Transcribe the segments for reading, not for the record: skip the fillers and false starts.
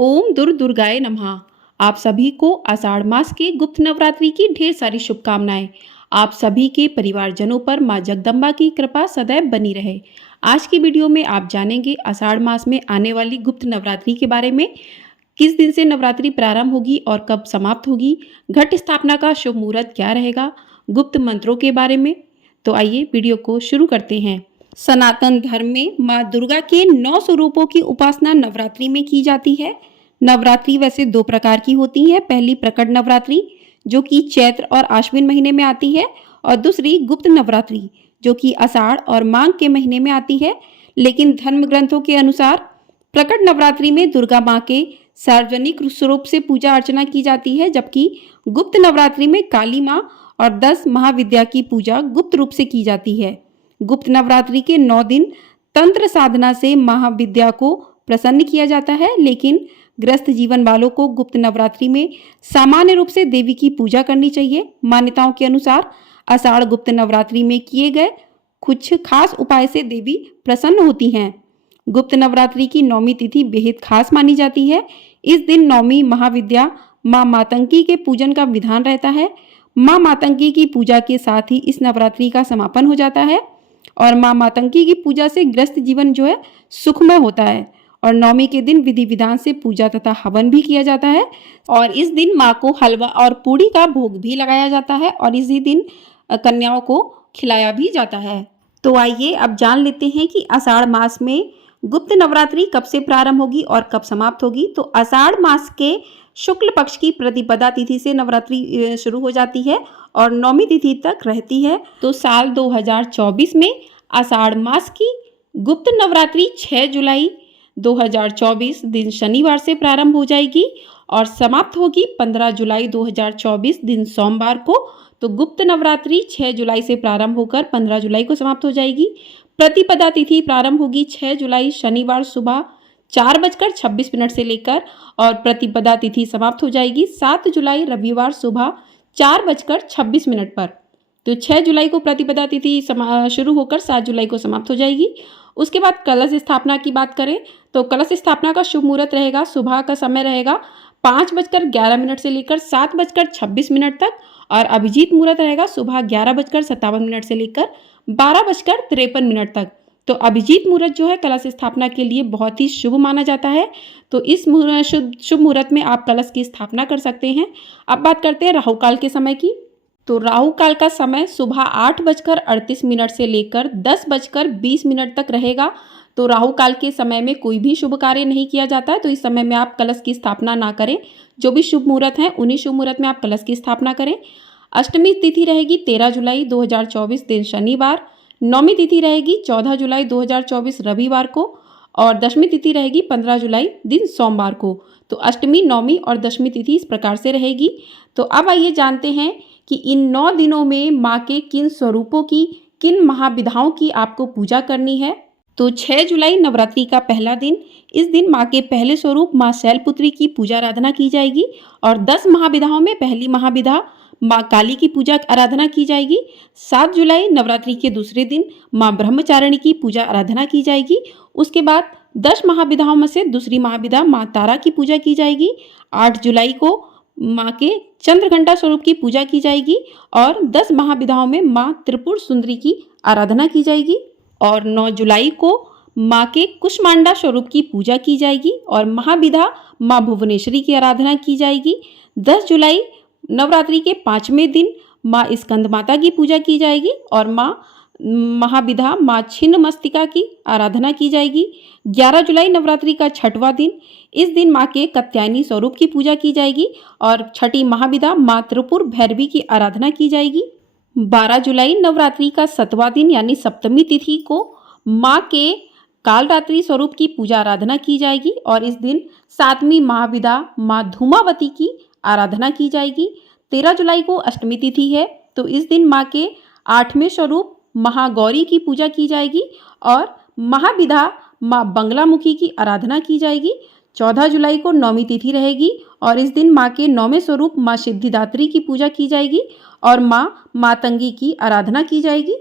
ओम दुर्गाय नमः। आप सभी को आषाढ़ मास के गुप्त नवरात्रि की ढेर सारी शुभकामनाएं। आप सभी के परिवारजनों पर मां जगदम्बा की कृपा सदैव बनी रहे। आज की वीडियो में आप जानेंगे आषाढ़ मास में आने वाली गुप्त नवरात्रि के बारे में। किस दिन से नवरात्रि प्रारंभ होगी और कब समाप्त होगी, घट स्थापना का शुभ मुहूर्त क्या रहेगा, गुप्त मंत्रों के बारे में। तो आइए वीडियो को शुरू करते हैं। सनातन धर्म में मां दुर्गा के 9 स्वरूपों की उपासना नवरात्रि में की जाती है। नवरात्रि वैसे 2 प्रकार की होती है। पहली प्रकट नवरात्रि जो कि चैत्र और आश्विन महीने में आती है, और दूसरी गुप्त नवरात्रि जो कि आषाढ़ और माघ के महीने में आती है। लेकिन धर्म ग्रंथों के अनुसार प्रकट नवरात्रि में दुर्गा मां के सार्वजनिक स्वरूप से पूजा अर्चना की जाती है, जबकि गुप्त नवरात्रि में काली मां और 10 महाविद्या की पूजा गुप्त रूप से की जाती है। गुप्त नवरात्रि के 9 दिन तंत्र साधना से महाविद्या को प्रसन्न किया जाता है, लेकिन ग्रस्त जीवन वालों को गुप्त नवरात्रि में सामान्य रूप से देवी की पूजा करनी चाहिए। मान्यताओं के अनुसार आषाढ़ गुप्त नवरात्रि में किए गए कुछ खास उपाय से देवी प्रसन्न होती हैं। गुप्त नवरात्रि की नौमी तिथि बेहद खास मानी जाती है। इस दिन नौमी महाविद्या मां मातंगी के पूजन का विधान रहता है। मां मातंगी की पूजा के साथ ही इस नवरात्रि का समापन हो जाता है, और मां मातंगी की पूजा से ग्रस्त जीवन जो है सुखमय होता है। और नौमी के दिन विधि विधान से पूजा तथा हवन भी किया जाता है, और इस दिन मां को हलवा और पूड़ी का भोग भी लगाया जाता है, और इसी दिन कन्याओं को खिलाया भी जाता है। तो आइए अब जान लेते हैं कि आषाढ़ मास में गुप्त नवरात्रि कब से प्रारंभ होगी और कब समाप्त होगी। तो आषाढ़ मास के शुक्ल पक्ष की प्रतिपदा तिथि से नवरात्रि शुरू हो जाती है और नौमी तिथि तक रहती है। तो साल 2024 में आषाढ़ मास की गुप्त नवरात्रि 6 जुलाई 2024 दिन शनिवार से प्रारंभ हो जाएगी और समाप्त होगी 15 जुलाई 2024 दिन सोमवार को। तो गुप्त नवरात्रि 6 जुलाई से प्रारंभ होकर 15 जुलाई को समाप्त हो जाएगी। प्रतिपदा तिथि प्रारंभ होगी 6 जुलाई शनिवार सुबह 4:26 से लेकर, और प्रतिपदा तिथि समाप्त हो जाएगी 7 जुलाई रविवार सुबह 4:26 पर। तो 6 जुलाई को प्रतिपदा तिथि शुरू होकर 7 जुलाई को समाप्त हो जाएगी। उसके बाद कलश स्थापना की बात करें तो कलश स्थापना का शुभ मुहूर्त रहेगा, सुबह का समय रहेगा 5:11 से लेकर 7:26 तक, और अभिजीत मुहूर्त रहेगा सुबह 11:57 से लेकर 12:53 तक। तो अभिजीत मुहूर्त जो है कलश स्थापना के लिए बहुत ही शुभ माना जाता है। तो इस शुभ मुहूर्त में आप कलश की स्थापना कर सकते हैं। अब बात करते हैं राहु काल के समय की। तो राहु काल का समय सुबह 8:38 से लेकर 10:20 तक रहेगा। तो राहु काल के समय में कोई भी शुभ कार्य नहीं किया जाता है, तो इस समय में आप कलश की स्थापना ना करें। जो भी शुभ मुहूर्त हैं उन्हीं शुभ मुहूर्त में आप कलश की स्थापना करें। अष्टमी तिथि रहेगी 13 जुलाई 2024 दिन शनिवार। नौमी तिथि रहेगी 14 जुलाई 2024 रविवार को, और दशमी तिथि रहेगी 15 जुलाई दिन सोमवार को। तो अष्टमी, नौमी और दशमी तिथि इस प्रकार से रहेगी। तो अब आइए जानते हैं कि इन 9 दिनों में माँ के किन स्वरूपों की, किन महाविधाओं की आपको पूजा करनी है। तो 6 जुलाई नवरात्रि का पहला दिन। इस दिन माँ के पहले स्वरूप माँ शैलपुत्री की पूजा आराधना की जाएगी, और 10 महाविधाओं में पहली महाविधा माँ काली की पूजा आराधना की जाएगी। 7 जुलाई नवरात्रि के दूसरे दिन माँ ब्रह्मचारिणी की पूजा आराधना की जाएगी। उसके बाद 10 महाविधाओं में से दूसरी महाविधा माँ तारा की पूजा की जाएगी। 8 जुलाई को माँ के चंद्रघंटा स्वरूप की पूजा की जाएगी, और 10 महाविधाओं में माँ त्रिपुर सुंदरी की आराधना की जाएगी। और 9 जुलाई को माँ के कुष्मांडा स्वरूप की पूजा की जाएगी, और महाविधा माँ भुवनेश्वरी की आराधना की जाएगी। 10 जुलाई नवरात्रि के 5वें दिन माँ स्कंद माता की पूजा की जाएगी, और महाविधा माँ छिन्न मस्तिका की आराधना की जाएगी। 11 जुलाई नवरात्रि का 6वां दिन। इस दिन माँ के कात्यायनी स्वरूप की पूजा की जाएगी, और छठी महाविधा माँ त्रिपुर भैरवी की आराधना की जाएगी। 12 जुलाई नवरात्रि का 7वां दिन यानी सप्तमी तिथि को माँ के कालरात्रि स्वरूप की पूजा आराधना की जाएगी, और इस दिन 7वीं महाविधा माँ धूमावती की आराधना की जाएगी। 13 जुलाई को अष्टमी तिथि है, तो इस दिन माँ के 8वें स्वरूप महागौरी की पूजा की जाएगी, और महाविधा माँ बंगलामुखी की आराधना की जाएगी। 14 जुलाई को नौमी तिथि रहेगी, और इस दिन माँ के 9वें स्वरूप माँ सिद्धिदात्री की पूजा की जाएगी, और माँ मातंगी की आराधना की जाएगी।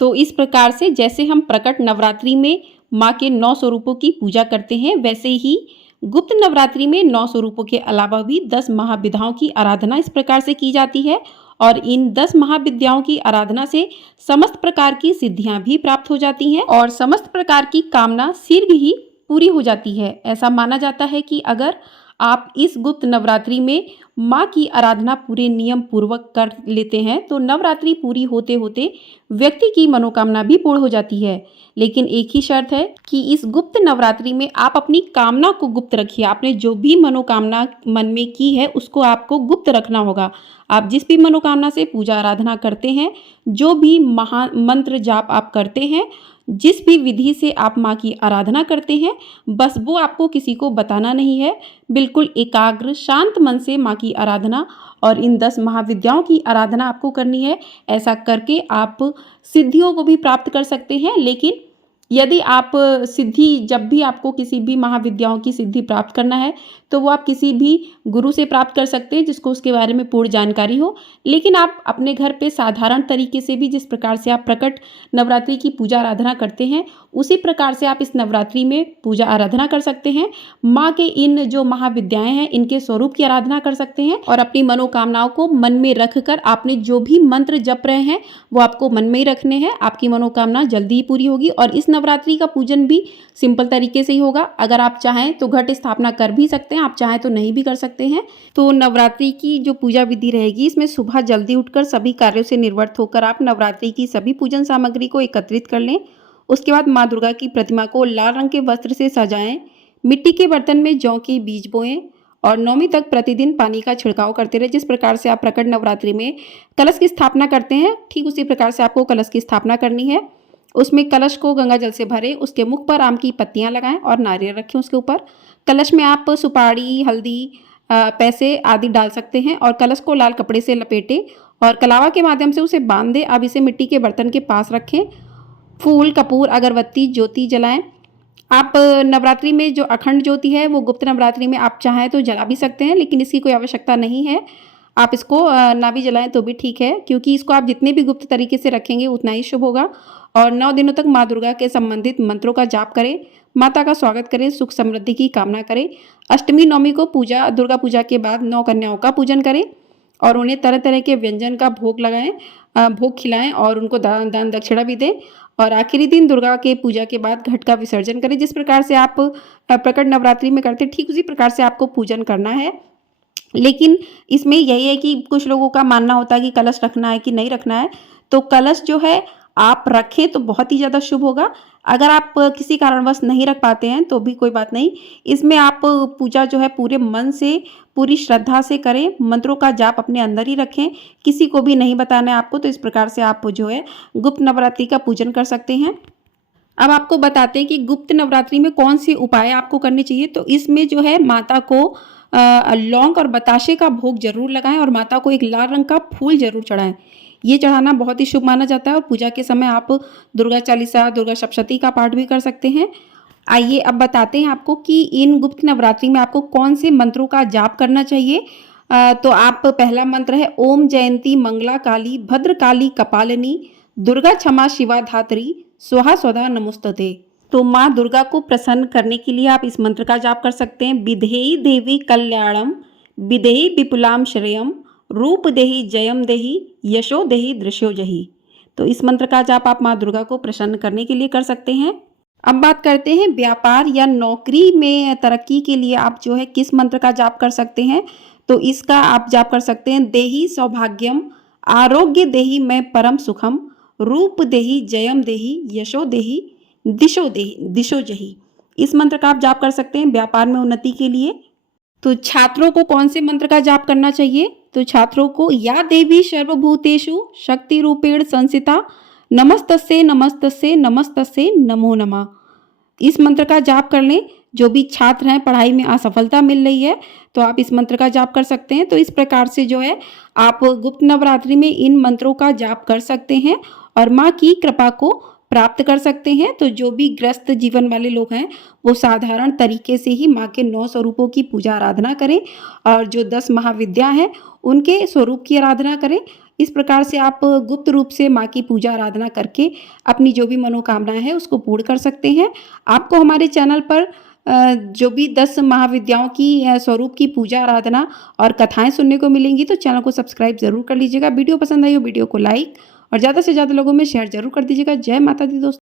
तो इस प्रकार से जैसे हम प्रकट नवरात्रि में माँ के 9 स्वरूपों की पूजा करते हैं, वैसे ही गुप्त नवरात्रि में 9 स्वरूपों के अलावा भी 10 महाविद्याओं की आराधना इस प्रकार से की जाती है और इन 10 महाविद्याओं की आराधना से समस्त प्रकार की सिद्धियां भी प्राप्त हो जाती हैं और समस्त प्रकार की कामना शीघ्र ही पूरी हो जाती है। ऐसा माना जाता है कि अगर आप इस गुप्त नवरात्रि में माँ की आराधना पूरे नियम पूर्वक कर लेते हैं तो नवरात्रि पूरी होते होते व्यक्ति की मनोकामना भी पूर्ण हो जाती है। लेकिन एक ही शर्त है कि इस गुप्त नवरात्रि में आप अपनी कामना को गुप्त रखिए। आपने जो भी मनोकामना मन में की है उसको आपको गुप्त रखना होगा। आप जिस भी मनोकामना से पूजा आराधना करते हैं, जो भी महा मंत्र जाप आप करते हैं, जिस भी विधि से आप माँ की आराधना करते हैं, बस वो आपको किसी को बताना नहीं है। बिल्कुल एकाग्र शांत मन से माँ की आराधना और इन 10 महाविद्याओं की आराधना आपको करनी है। ऐसा करके आप सिद्धियों को भी प्राप्त कर सकते हैं। लेकिन यदि आप सिद्धि जब भी आपको किसी भी महाविद्याओं की सिद्धि प्राप्त करना है तो वो आप किसी भी गुरु से प्राप्त कर सकते हैं जिसको उसके बारे में पूर्ण जानकारी हो। लेकिन आप अपने घर पे साधारण तरीके से भी जिस प्रकार से आप प्रकट नवरात्रि की पूजा आराधना करते हैं उसी प्रकार से आप इस नवरात्रि में पूजा आराधना कर सकते हैं। माँ के इन जो महाविद्याएं हैं इनके स्वरूप की आराधना कर सकते हैं और अपनी मनोकामनाओं को मन में रख कर आपने जो भी मंत्र जप रहे हैं वो आपको मन में ही रखने हैं। आपकी मनोकामना जल्दी ही पूरी होगी और इस नवरात्रि का पूजन भी सिंपल तरीके से ही होगा। अगर आप चाहें तो घट स्थापना कर भी सकते हैं, आप चाहें तो नहीं भी कर सकते हैं। तो नवरात्रि की जो पूजा विधि रहेगी इसमें सुबह जल्दी उठकर सभी कार्यों से निवृत्त होकर आप नवरात्रि की सभी पूजन सामग्री को एकत्रित कर लें। उसके बाद माँ दुर्गा की प्रतिमा को लाल रंग के वस्त्र से सजाएं, मिट्टी के बर्तन में जौ के बीज बोएं और 9वीं तक प्रतिदिन पानी का छिड़काव करते रहे। जिस प्रकार से आप प्रकट नवरात्रि में कलश की स्थापना करते हैं ठीक उसी प्रकार से आपको कलश की स्थापना करनी है। उसमें कलश को गंगा जल से भरें, उसके मुख पर आम की पत्तियां लगाएं और नारियल रखें उसके ऊपर। कलश में आप सुपारी, हल्दी, पैसे आदि डाल सकते हैं और कलश को लाल कपड़े से लपेटें और कलावा के माध्यम से उसे बांध दें। अब इसे मिट्टी के बर्तन के पास रखें। फूल, कपूर, अगरबत्ती, ज्योति जलाएं। आप नवरात्रि में जो अखंड ज्योति है वो गुप्त नवरात्रि में आप चाहें तो जला भी सकते हैं, लेकिन इसकी कोई आवश्यकता नहीं है। आप इसको ना भी जलाएं तो भी ठीक है, क्योंकि इसको आप जितने भी गुप्त तरीके से रखेंगे उतना ही शुभ होगा। और 9 दिनों तक माँ दुर्गा के संबंधित मंत्रों का जाप करें, माता का स्वागत करें, सुख समृद्धि की कामना करें। अष्टमी नवमी को दुर्गा पूजा के बाद 9 कन्याओं का पूजन करें और उन्हें तरह तरह के व्यंजन का भोग लगाएं, भोग खिलाएं और उनको दान दक्षिणा भी दें। और आखिरी दिन दुर्गा के पूजा के बाद घट का विसर्जन करें। जिस प्रकार से आप प्रकट नवरात्रि में करते ठीक उसी प्रकार से आपको पूजन करना है। लेकिन इसमें यही है कि कुछ लोगों का मानना होता है कि कलश रखना है कि नहीं रखना है। तो कलश जो है आप रखें तो बहुत ही ज़्यादा शुभ होगा। अगर आप किसी कारणवश नहीं रख पाते हैं तो भी कोई बात नहीं। इसमें आप पूजा जो है पूरे मन से, पूरी श्रद्धा से करें। मंत्रों का जाप अपने अंदर ही रखें, किसी को भी नहीं बताना है आपको। तो इस प्रकार से आप जो है गुप्त नवरात्रि का पूजन कर सकते हैं। अब आपको बताते हैं कि गुप्त नवरात्रि में कौन से उपाय आपको करने चाहिए। तो इसमें जो है माता को लौंग और बताशे का भोग जरूर लगाएं और माता को एक लाल रंग का फूल जरूर चढ़ाएं। ये चढ़ाना बहुत ही शुभ माना जाता है और पूजा के समय आप दुर्गा चालीसा, दुर्गा सप्तशती का पाठ भी कर सकते हैं। आइए अब बताते हैं आपको कि इन गुप्त नवरात्रि में आपको कौन से मंत्रों का जाप करना चाहिए। तो आप पहला मंत्र है ओम जयंती मंगला काली भद्र काली कपालिनी दुर्गा क्षमा शिवा धात्री स्वाहा स्वधा नमोस्तुते। तो माँ दुर्गा को प्रसन्न करने के लिए आप इस मंत्र का जाप कर सकते हैं। विधेयी देवी कल्याणम विधेयी विपुलाम श्रेयम रूप देहि जयम देहि यशो देहि दृश्यो जहि। तो इस मंत्र का जाप आप माँ दुर्गा को प्रसन्न करने के लिए कर सकते हैं। अब बात करते हैं व्यापार या नौकरी में तरक्की के लिए आप जो है किस मंत्र का जाप कर सकते हैं। तो इसका आप जाप कर सकते हैं देहि सौभाग्यम आरोग्य देहि मैं परम सुखम रूप देहि जयम देहि यशो देहि दिशो जहि। इस मंत्र का आप जाप कर सकते हैं व्यापार में उन्नति के लिए। तो छात्रों को कौन से मंत्र का जाप करना चाहिए। तो छात्रों को या देवी सर्वभूतेषु शक्ति रूपेण संसिता नमस्तस्ये नमस्तस्ये नमस्तस्ये नमो नमः। इस मंत्र का जाप कर लें। जो भी छात्र हैं पढ़ाई में असफलता मिल रही है तो आप इस मंत्र का जाप कर सकते हैं। तो इस प्रकार से जो है आप गुप्त नवरात्रि में इन मंत्रों का जाप कर सकते हैं और माँ की कृपा को प्राप्त कर सकते हैं। तो जो भी ग्रस्त जीवन वाले लोग हैं वो साधारण तरीके से ही माँ के 9 स्वरूपों की पूजा आराधना करें और जो 10 महाविद्या हैं उनके स्वरूप की आराधना करें। इस प्रकार से आप गुप्त रूप से माँ की पूजा आराधना करके अपनी जो भी मनोकामनाएं हैं उसको पूर्ण कर सकते हैं। आपको हमारे चैनल पर जो भी 10 महाविद्याओं की स्वरूप की पूजा आराधना और कथाएँ सुनने को मिलेंगी, तो चैनल को सब्सक्राइब ज़रूर कर लीजिएगा। वीडियो पसंद आई हो वीडियो को लाइक और ज़्यादा से ज़्यादा लोगों में शेयर ज़रूर कर दीजिएगा। जय माता दी दोस्तों।